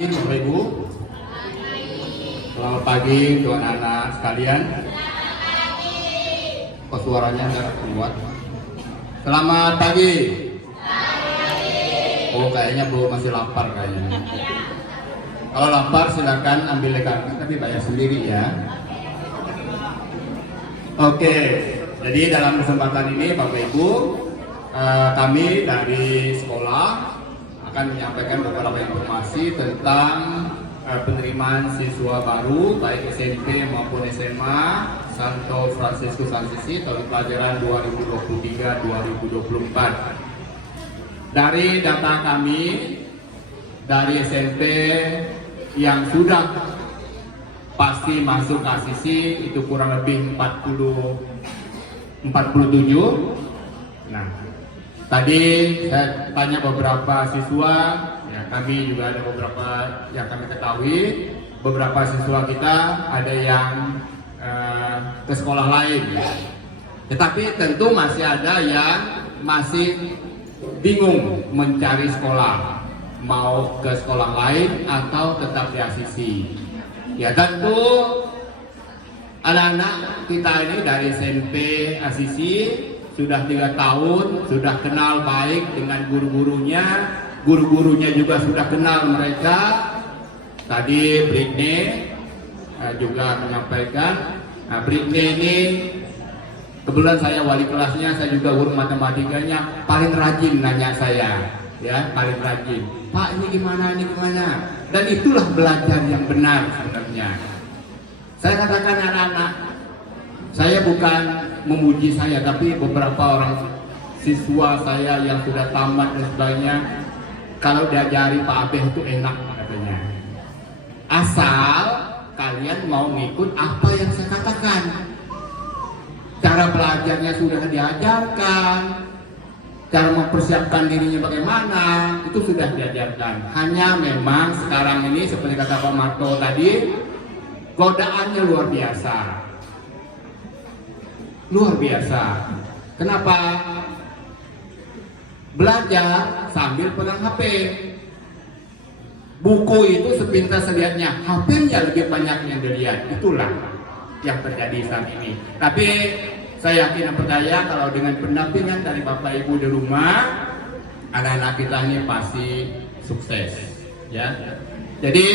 Bapak Ibu, selamat pagi untuk anak-anak sekalian. Kok suaranya nggak kuat? Selamat pagi. Oh, kayaknya belum, masih lapar kayaknya. Kalau lapar silakan ambil lekar, tapi bayar sendiri ya. Oke, jadi dalam kesempatan ini Bapak Ibu, kami dari sekolah akan menyampaikan beberapa informasi tentang penerimaan siswa baru baik SMP maupun SMA Santo Fransiskus Assisi tahun pelajaran 2023-2024. Dari data kami dari SMP yang sudah pasti masuk Assisi itu kurang lebih 47. Nah, tadi saya tanya beberapa siswa, ya kami juga ada beberapa yang kami ketahui, beberapa siswa kita ada yang ke sekolah lain. Tetapi tentu masih ada yang masih bingung mencari sekolah, mau ke sekolah lain atau tetap di Assisi. Ya tentu anak-anak kita ini dari SMP Assisi sudah 3 tahun, sudah kenal baik dengan guru-gurunya juga sudah kenal mereka. Tadi Britney juga menyampaikan, Britney ini kebetulan saya wali kelasnya, saya juga guru matematikanya, paling rajin nanya saya, ya paling rajin. Pak ini gimana, ini gimana? Dan itulah belajar yang benar sebenarnya. Saya katakan anak-anak, saya bukan memuji saya, tapi beberapa orang siswa saya yang sudah tamat dan sebagainya, kalau diajari Pak Abeh itu enak katanya. Asal kalian mau ngikut apa yang saya katakan. Cara belajarnya sudah diajarkan, cara mempersiapkan dirinya bagaimana, itu sudah diajarkan. Hanya memang sekarang ini seperti kata Pak Marto tadi, godaannya luar biasa. Luar biasa. Kenapa? Belajar sambil pegang HP. Buku itu sepintas lihatnya, HP-nya lebih banyak yang dilihat. Itulah yang terjadi saat ini. Tapi saya yakin dan percaya kalau dengan pendampingan dari Bapak Ibu di rumah, anak-anak kita ini pasti sukses. Ya. Jadi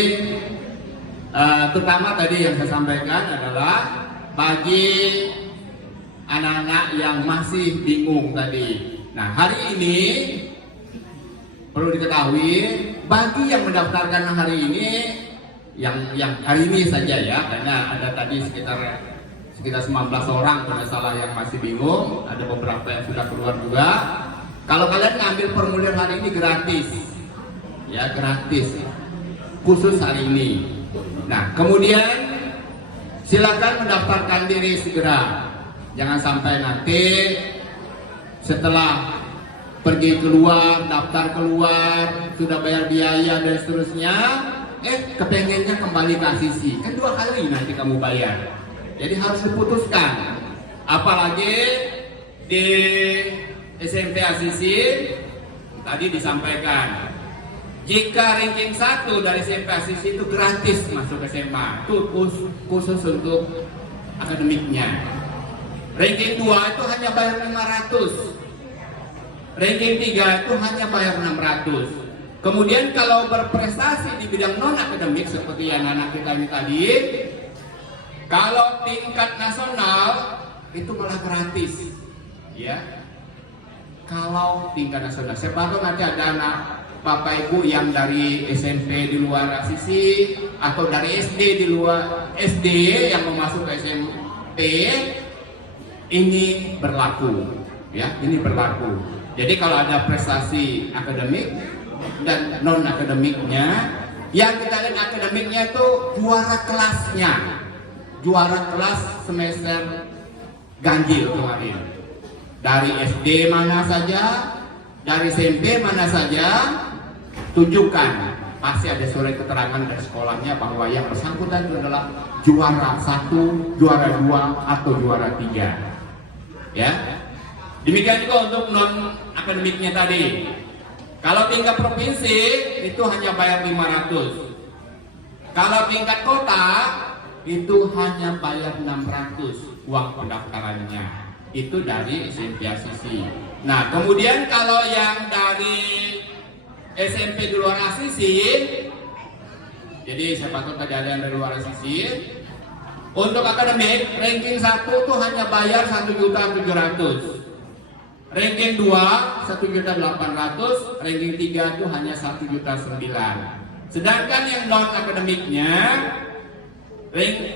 terutama tadi yang saya sampaikan adalah bagi anak-anak yang masih bingung tadi. Nah, hari ini perlu diketahui bagi yang mendaftarkan hari ini, yang hari ini saja ya, karena ada tadi sekitar 19 orang kalau salah yang masih bingung, ada beberapa yang sudah keluar juga. Kalau kalian ngambil formulir hari ini gratis, ya gratis, khusus hari ini. Nah, kemudian silakan mendaftarkan diri segera. Jangan sampai nanti setelah pergi keluar, daftar keluar, sudah bayar biaya dan seterusnya, kepengennya kembali ke Assisi. Kan 2 kali nanti kamu bayar. Jadi harus diputuskan. Apalagi di SMP Assisi tadi disampaikan, jika ranking 1 dari SMP Assisi itu gratis masuk SMA, itu khusus untuk akademiknya. Ranking 2 itu hanya bayar 500. Ranking 3 itu hanya bayar 600. Kemudian kalau berprestasi di bidang non-akademik seperti yang anak kita ini tadi, kalau tingkat nasional itu malah gratis. Ya. Kalau tingkat nasional, siapa tahu nanti ada anak Bapak Ibu yang dari SMP di luar Assisi atau dari SD di luar SD yang mau masuk ke SMP, ini berlaku, ya, ini berlaku. Jadi kalau ada prestasi akademik dan non akademiknya, yang kita lihat akademiknya itu juara kelasnya, juara kelas semester ganjil kemarin. Dari SD mana saja, dari SMP mana saja, tunjukkan, pasti ada surat keterangan dari sekolahnya bahwa yang bersangkutan itu adalah juara 1, juara 2 atau juara 3. Ya. Demikian juga untuk non akademiknya tadi. Kalau tingkat provinsi itu hanya bayar 500. Kalau tingkat kota itu hanya bayar 600 uang pendaftarannya. Itu dari SMP Asisi. Nah, kemudian kalau yang dari SMP di luar Asisi, jadi siapa tahu tadi ada yang dari luar Asisi, untuk akademik ranking 1 tuh hanya bayar 1.700.000. Ranking 2 1.800.000, ranking 3 itu hanya 1.900.000. Sedangkan yang non akademiknya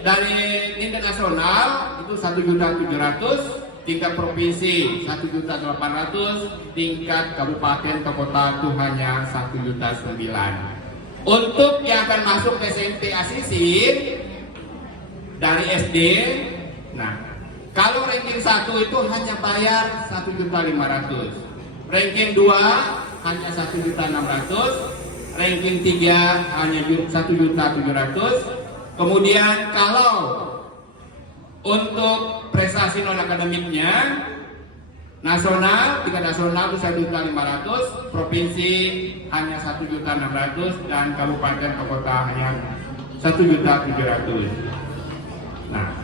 dari tingkat nasional itu 1.700.000, tingkat provinsi 1.800.000, tingkat kabupaten ke kota itu hanya 1.900.000. Untuk yang akan masuk ke SMP Asisi dari SD, nah kalau ranking 1 itu hanya bayar 1.500.000, ranking 2 hanya 1.600.000, ranking 3 hanya 1.700.000. Kemudian kalau untuk prestasi non akademiknya nasional, tingkat nasional itu 1.500.000, provinsi hanya 1.600.000, dan kabupaten ke kota hanya 1.700.000. Nah,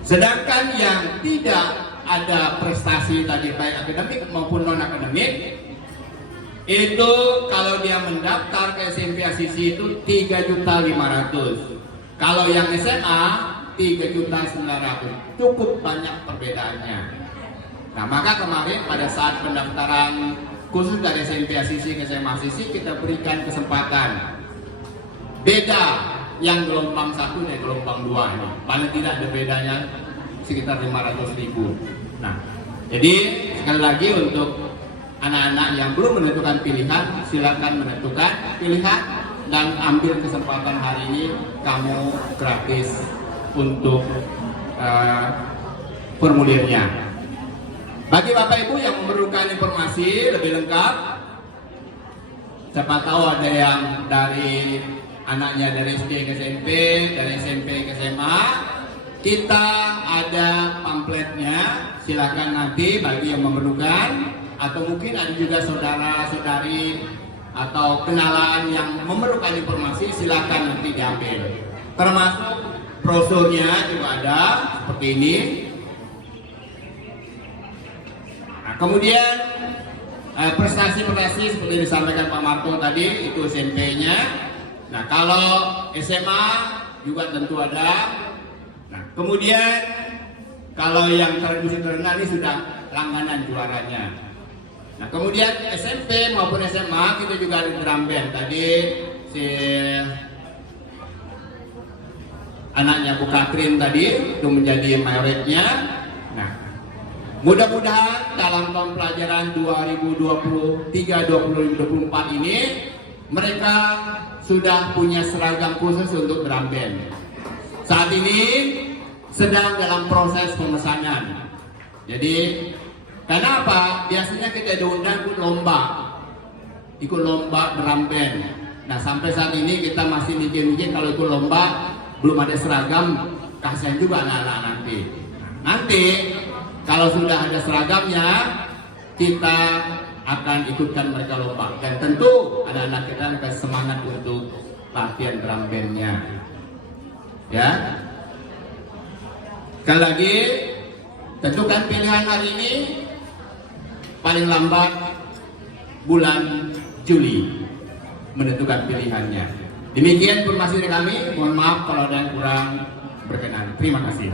sedangkan yang tidak ada prestasi tadi baik akademik maupun non akademik, itu kalau dia mendaftar ke SMP Asisi itu 3.500.000. Kalau yang SMA 3.900.000. Cukup banyak perbedaannya. Nah, maka kemarin pada saat pendaftaran khusus dari SMP Asisi ke SMA Asisi, kita berikan kesempatan beda yang gelombang 1 dan gelombang 2 ini. Paling tidak ada bedanya sekitar 500.000. Nah, jadi sekali lagi untuk anak-anak yang belum menentukan pilihan, silakan menentukan pilihan dan ambil kesempatan hari ini. Kamu gratis untuk formulirnya. Bagi Bapak Ibu yang memerlukan informasi lebih lengkap, siapa tahu ada yang dari anaknya dari SD ke SMP, dari SMP ke SMA, kita ada pamfletnya. Silakan nanti bagi yang memerlukan, atau mungkin ada juga saudara-saudari atau kenalan yang memerlukan informasi, silakan nanti diambil. Termasuk brosurnya juga ada seperti ini. Nah, kemudian prestasi-prestasi seperti disampaikan Pak Marto tadi itu SMP-nya. Nah, kalau SMA juga tentu ada. Nah, kemudian kalau yang musik tradisional ini sudah langganan juaranya. Nah, kemudian SMP maupun SMA kita juga ada drum band. Tadi si anaknya Bu Katrin tadi itu menjadi mayoritnya. Nah, mudah-mudahan dalam tahun pelajaran 2023-2024 ini mereka sudah punya seragam khusus untuk drum band. Saat ini sedang dalam proses pemesanan. Jadi karena apa? Biasanya kita diundang ikut lomba drum band. Nah, sampai saat ini kita masih mikir-mikir kalau ikut lomba belum ada seragam, kasihan juga anak-anak nanti. Nanti kalau sudah ada seragamnya, kita akan ikutkan mereka lomba. Dan tentu anak-anak kita akan semangat untuk latihan drum bandnya. Ya. Sekali lagi, tentukan pilihan hari ini. Paling lambat bulan Juli menentukan pilihannya. Demikian informasi dari kami. Mohon maaf kalau ada yang kurang berkenan. Terima kasih.